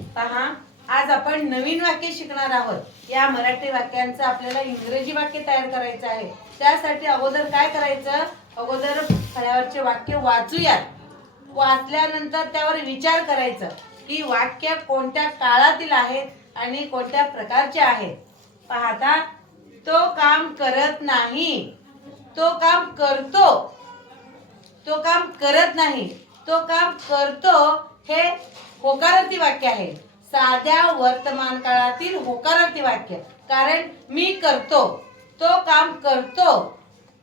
पहा आज आपण नवीन वाक्य शिकणार आहोत. या मराठी वाक्यांचं आपल्याला इंग्रजी वाक्य तयार करायचं आहे. त्यासाठी अगोदर काय करायचं? अगोदर फळ्यावरचे वाक्य वाचूयात. वाचल्यानंतर त्यावर विचार करायचं की वाक्य कोणत्या काळातील आहेत आणि कोणत्या प्रकारचे आहेत. पाहता तो काम करत नाही. तो काम करतो. तो काम करत नाही. तो काम करतो. हे होकारार्थी वाक्य आहे. साध्या वर्तमान काळातील होकारार्थी वाक्य. कारण मी करतो तो काम करतो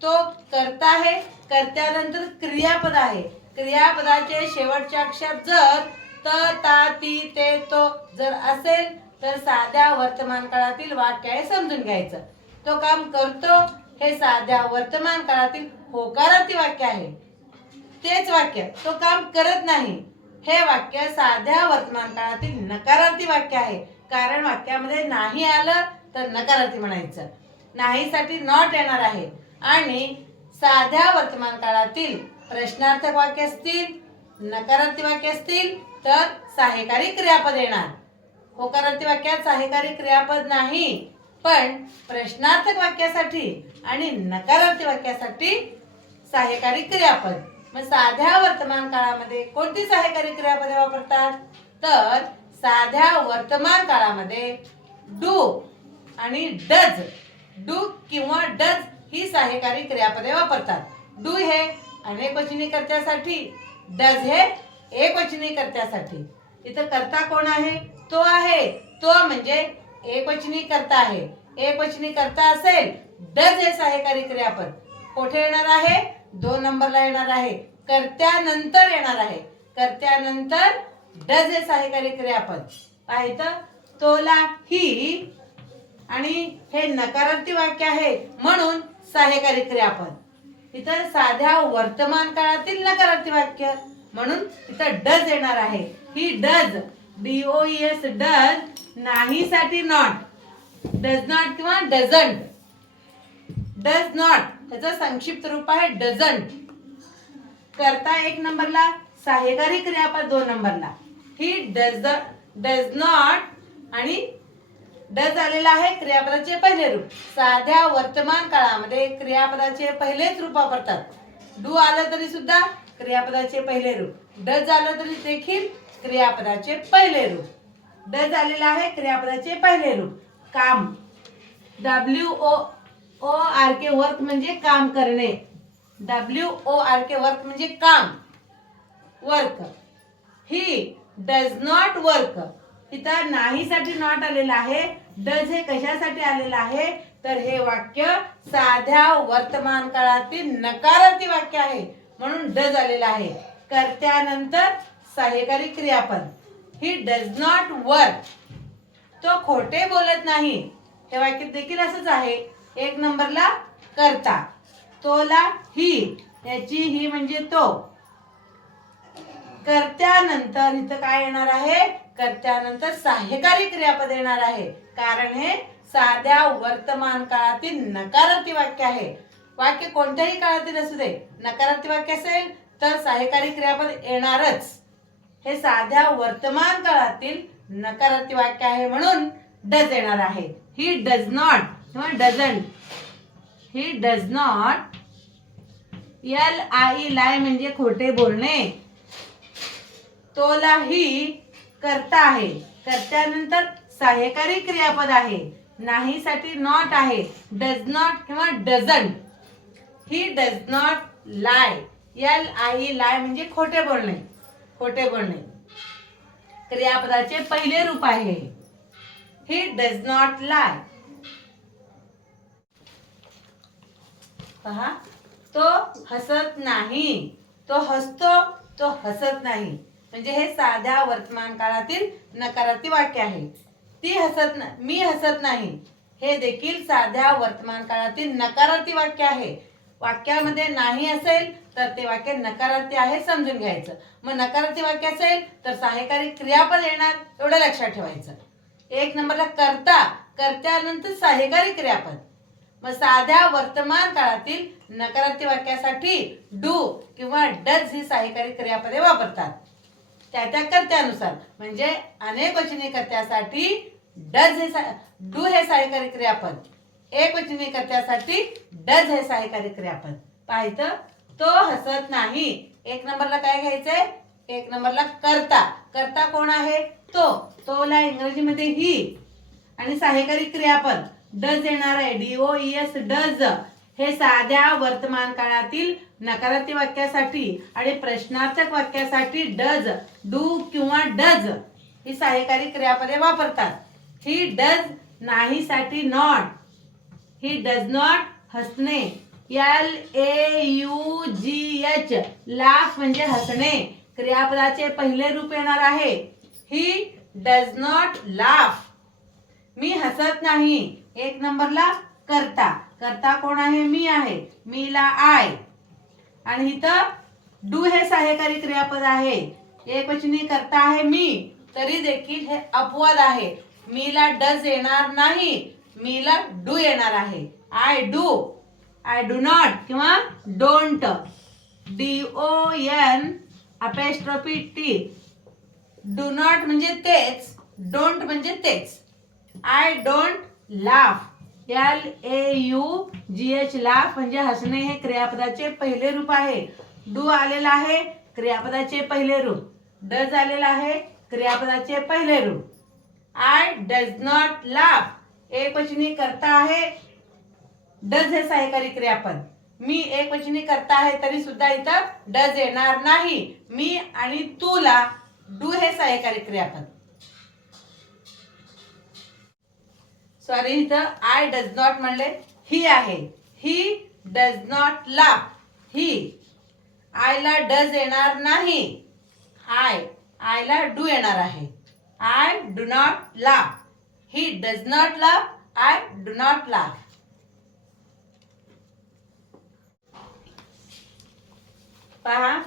तो करता आहे करत्यानंतर क्रियापद आहे. क्रियापदाचे शेवटचे अक्षर जर त ता ती ते तो जर असेल तर साध्या वर्तमान काळातील वाक्य आहे समजून घ्यायचं. तो काम करतो हे साध्या वर्तमान काळातील होकारार्थी वाक्य आहे. तेच वाक्य तो काम करत नाही. हे वाक्य साध्या वर्तमान काळातील नकारार्थी वाक्य आहे. कारण वाक्यामध्ये नाही आलं तर नकारार्थी म्हणायचं. नाहीसाठी नॉट येणार आहे. आणि साध्या वर्तमान काळातील प्रश्नार्थक वाक्य असतील नकारार्थी वाक्य असतील तर सहाय्यकारी क्रियापद येणार. होकारार्थी वाक्यात सहाय्यकारी क्रियापद नाही पण प्रश्नार्थक वाक्यासाठी आणि नकारार्थी वाक्यासाठी सहाय्यकारी क्रियापद. मग साध्या वर्तमान काळामध्ये कोणती सहाय्यकारी क्रियापदे वापरतात? तर साध्या वर्तमान काळामध्ये डू आणि डज. डू किंवा डज ही सहाय्यकारी क्रियापदे वापरतात. डू हे अनेकवचनी कर्त्यासाठी डज हे एकवचनी कर्त्यासाठी इथं कर्ता कोण आहे? तो आहे. तो म्हणजे एकवचनी कर्ता आहे. एकवचनी कर्ता असेल डज हे सहाय्यकारी क्रियापद. कुठे येणार आहे? दोन नंबरला येणार आहे. कर्त्यानंतर येणार आहे. कर्त्यानंतर डज हे सहाय्यकारी क्रियापद आहे तर तोला ही आणि हे नकारार्थी वाक्य आहे. म्हणून सहाय्यकारी क्रियापद इथं साध्या वर्तमान काळातील नकारार्थी वाक्य. म्हणून इथं डज येणार आहे. ही does D O S does नाहीसाठी not does not किंवा डझंट डज नॉट त्याचं संक्षिप्त रूप आहे डझंट करता एक नंबरला सहाय्यकारी क्रियापद दोन नंबरला. ही डज डज नॉट आणि डज आलेला आहे क्रियापदाचे पहिले रूप. साध्या वर्तमान काळामध्ये क्रियापदाचे पहिलेच रूप वापरतात. डू आलं तरी सुद्धा क्रियापदाचे पहिले रूप. डज आलं तरी देखील क्रियापदाचे पहिले रूप. डज आलेला आहे क्रियापदाचे पहिले रूप. काम. W O O R K work म्हणजे काम करणे. W O R K work म्हणजे काम. Work he does not work इथं नाहीसाठी नॉट आलेलं आहे. डज हे कशासाठी आलेलं आहे? तर हे वाक्य साध्या वर्तमान काळातील नकारार्थी वाक्य आहे. म्हणून डज आलेलं आहे. कर्त्यानंतर सहाय्यकारी क्रियापद. ही डज नॉट वर्क तो खोटे बोलत नाही. हे वाक्य देखील असंच आहे. एक नंबरला करता. तोला ही याची ही म्हणजे तो. कर्त्यानंतर इथं काय येणार आहे? कर्त्यानंतर सहाय्यकारी क्रियापद येणार आहे. कारण हे साध्या वर्तमान काळातील नकारार्थी वाक्य आहे. वाक्य कोणत्याही काळातील असू दे नकारार्थी वाक्य असेल तर सहाय्यकारी क्रियापद येणारच. हे साध्या वर्तमान काळातील नकारार्थी वाक्य आहे म्हणून डज येणार आहे. ही डज नॉट किंवा doesn't he does not L I lie म्हणजे खोटे बोलणे. तोला ही करता आहे. कर्त्यानंतर सहाय्यकारी क्रियापद आहे. नाहीसाठी नॉट आहे. डज नॉट किंवा doesn't he does not lie L I lie म्हणजे खोटे बोलणे. खोटे बोलणे. क्रियापदाचे पहिले रूप आहे. ही डज नॉट लाय पहा. तो हसत नाही. तो हसतो तो हसत नाही. म्हणजे हे साध्या वर्तमान काळातील नकारात्मक वाक्य आहे. ती हसत ना मी हसत नाही. हे देखील साध्या वर्तमान काळातील नकारार्थी वाक्य आहे. वाक्यामध्ये नाही असेल तर ते वाक्य नकारार्थी आहे समजून घ्यायचं. मग नकारार्थी वाक्य असेल तर सहाय्यकारी क्रियापद येणार एवढं लक्षात ठेवायचं. एक नंबरला करता कर्त्यानंतर सहाय्यकारी क्रियापद. मग साध्या वर्तमान काळातील नकारार्थी वाक्यासाठी डू किंवा डज ही सहाय्यकारी क्रियापदे वापरतात. त्या त्या कर्त्यानुसार म्हणजे अनेक वचनी कर्त्यासाठी डज हे डू हे सहाय्यकारी क्रियापद. एक वचनी कर्त्यासाठी डज हे सहाय्यकारी क्रियापद. पाहिजे तो हसत नाही. एक नंबरला काय घ्यायचंय? एक नंबरला करता. करता कोण आहे? तो. तोला इंग्रजीमध्ये ही. आणि सहाय्यकारी क्रियापद. डज येणार आहे. D O S does. हे साध्या वर्तमान काळातील नकारात्मक वाक्यासाठी आणि प्रश्नार्थक वाक्यासाठी डज डू किंवा डज ही सहाय्यकारी क्रियापदे वापरतात. ही डज नाही साठी नॉट. ही डज नॉट हसणे. L A U G H laugh म्हणजे हसणे. क्रियापदाचे पहिले रूप येणार आहे. He does not laugh. मी हसत नाही. एक नंबरला करता. करता कोण आहे? मी आहे. मीला आय. आणि इथं डू हे सहाय्यकारी क्रियापद आहे. एक वचनी करता आहे मी. तरी देखील हे अपवाद आहे. मीला डज येणार नाही. मीला डू येणार आहे. I do. I do not किंवा don't. D O N apostrophe T. Do not म्हणजे तेच. डोंट म्हणजे तेच. I don't laugh. L A U G H laugh म्हणजे हसणे हे क्रियापदाचे पहिले रूप आहे. डू आलेला आहे क्रियापदाचे पहिले रूप. डज आलेला आहे क्रियापदाचे पहिले रूप. आय डज नॉट लाफ एक वचनी करता आहे. डज हे सहकारी क्रियापद. मी एक वचनी करता आहे तरी सुद्धा इथं डज येणार नाही. मी आणि तूला डू हे सहकारी क्रियापद. सॉरी इथं आय डज नॉट म्हणले. ही आहे. He does not laugh he आयला डज येणार नाही. आय आयला डू येणार आहे. I do not laugh he does not laugh I do not laugh पहा.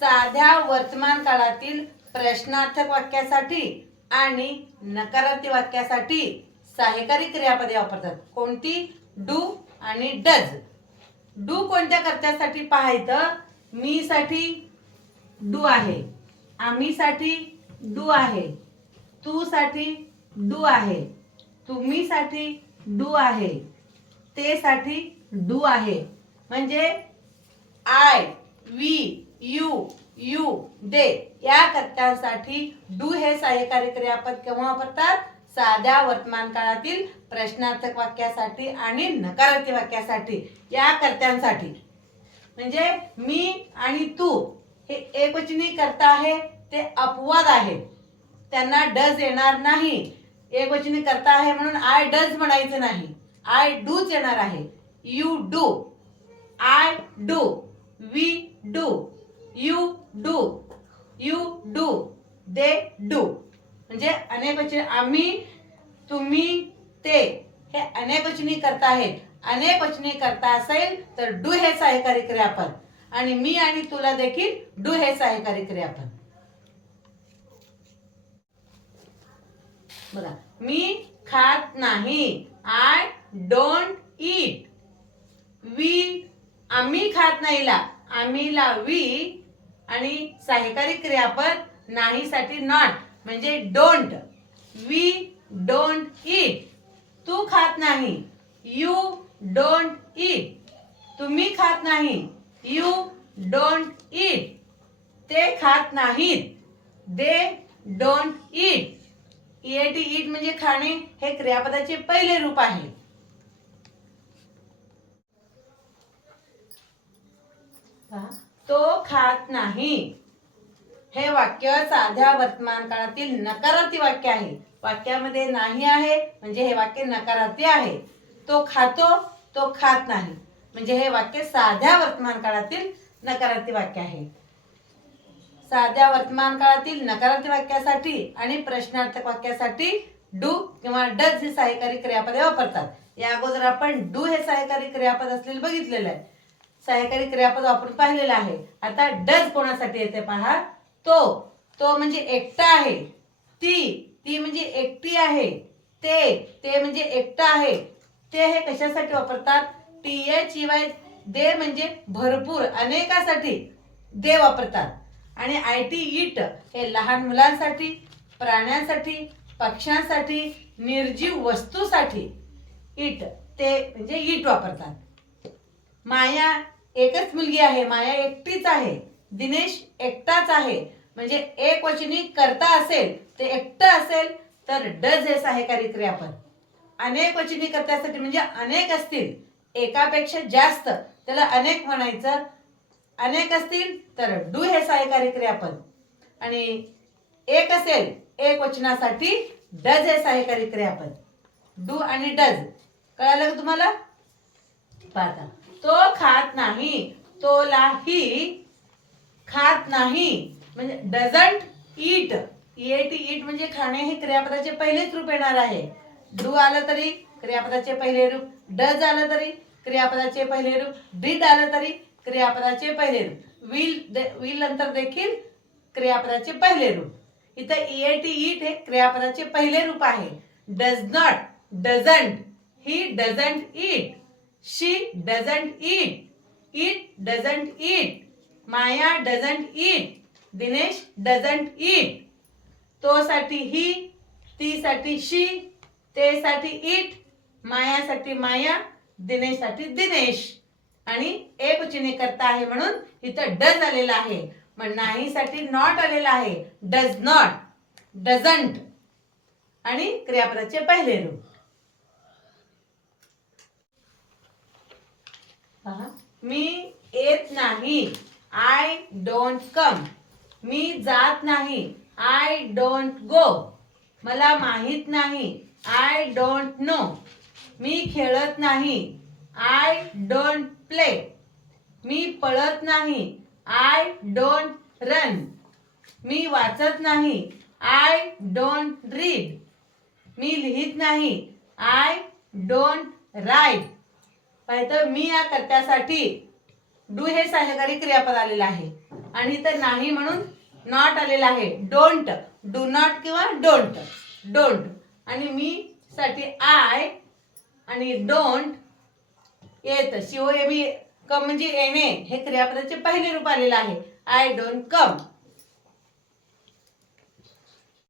साध्या वर्तमान काळातील प्रश्नार्थक वाक्यासाठी आणि नकारार्थी वाक्यासाठी सहाय्यकारी क्रियापदे वापरतात. कोणती? डू आणि डज. डू कोणत्या कर्त्यासाठी पाहायचं? मी साठी डू आहे. आम्ही साठी डू आहे. तू साठी डू आहे. तुम्ही साठी डू आहे. ते साठी डू आहे. म्हणजे I we you you they. या कर्त्यांसाठी डू हे सहाय्यकारी क्रियापद केव्हा वापरतात? साध्या वर्तमान काळातील प्रश्नार्थक वाक्यासाठी आणि नकारार्थी वाक्यासाठी या कर्त्यांसाठी म्हणजे मी आणि तू हे एकवचनी करता आहे ते अपवाद आहे. त्यांना डज येणार नाही. एकवचनी करता आहे म्हणून आय डज म्हणायचं नाही. आय डूच येणार आहे. You do I do we do you do you do they do म्हणजे अनेक वचने आम्ही तुम्ही ते हे अनेक वचनी करता आहेत. अनेक वचनी करता असेल तर डू हे सहकारी क्रियापद. आणि मी आणि तुला देखील डू हे सहकारी क्रियापद. बघा मी खात नाही. आय डोंट ईट वी आम्ही खात नाहीला. आम्हीला वी आणि सहकारी क्रियापद नाहीसाठी नॉट म्हणजे डोंट वी डोंट ईट तू खात नाही. यू डोंट ईट तुम्ही खात नाही. यू डोंट ईट ते खात नाहीत. दे डोंट ईट ईएटी ईट म्हणजे खाणे हे क्रियापदाचे पहिले रूप आहे. तो खात नाही. हे वाक्य साध्या वर्तमान काळातील नकारार्थी वाक्य आहे. वाक्यामध्ये नाही आहे म्हणजे हे वाक्य नकारार्थी आहे. तो खातो तो खात नाही. म्हणजे हे वाक्य साध्या वर्तमान काळातील नकारार्थी वाक्य आहे. साध्या वर्तमान काळातील नकारार्थी वाक्यासाठी आणि प्रश्नार्थक वाक्यासाठी डू किंवा डज हे सहाय्यकारी क्रियापदे वापरतात. या अगोदर आपण डू हे सहाय्यकारी क्रियापद असलेलं बघितलेलं आहे. सहाय्यकारी क्रियापद वापरून पाहिलेलं आहे. आता डज कोणासाठी येते पहा? तो तो म्हणजे एकटा आहे. ती ती म्हणजे एकटी आहे. ते ते म्हणजे एकटा आहे. ते हे कशासाठी वापरतात? टी एच वाय दे म्हणजे भरपूर अनेकासाठी दे वापरतात. आणि आय टी इट हे लहान मुलांसाठी प्राण्यांसाठी पक्ष्यांसाठी निर्जीव वस्तूसाठी इट ते म्हणजे इट वापरतात. माया एकच मुलगी आहे माया एकटीच आहे. दिनेश एकटाच आहे. म्हणजे एक वचनी करता असेल ते एकटं असेल तर डज हे सहायकारी क्रियापद अनेक वचनी करतासाठी म्हणजे अनेक असतील. एकापेक्षा जास्त. त्याला अनेक म्हणायचं. अनेक असतील तर डू हे सहायकारी क्रियापद आणि एक असेल एक वचनासाठी डज हे सहायकारी क्रियापद डू आणि डज. कळालं का तुम्हाला? पाहता. तो खात नाही तोलाही खात नाही. म्हणजे डझंट ईट ईट ईट म्हणजे खाणे हे क्रियापदाचे पहिलेच रूप येणार आहे. डू आलं तरी क्रियापदाचे पहिले रूप. डज आलं तरी क्रियापदाचे पहिले रूप. डीड आलं तरी क्रियापदाचे पहिले रूप. विल विल नंतर देखील क्रियापदाचे पहिले रूप. इथं ईएटी ईट हे क्रियापदाचे पहिले रूप आहे. Does not doesn't he doesn't eat she doesn't eat it doesn't eat Maya doesn't eat Dinesh doesn't eat तो साठी ही ती साठी शी ते साठी इट मायासाठी माया दिनेशसाठी दिनेश. आणि एक वचनी करता आहे म्हणून इथं डज आलेला आहे. मग नाहीसाठी नॉट आलेला आहे. डज नॉट डझंट आणि क्रियापदाचे पहिले रूप. मी येत नाही. आय डोंट कम मी जात नाही. आय डोंट गो मला माहीत नाही. आय डोंट नो मी खेळत नाही. आय डोंट प्ले मी पळत नाही. आय डोंट रन मी वाचत नाही. आय डोंट रीड मी लिहित नाही. आय डोंट राईट पाहिजे मी या कर्त्यासाठी डू हे सहाय्यकारी क्रियापद आलेलं आहे. आणि इथं नाही म्हणून नॉट आलेलं आहे. डोंट डू नॉट किंवा डोंट डोंट आणि मी साठी आय आणि डोंट येत. शिव एम कम म्हणजे येणे हे क्रियापदाचे पहिले रूप आलेलं आहे. I don't come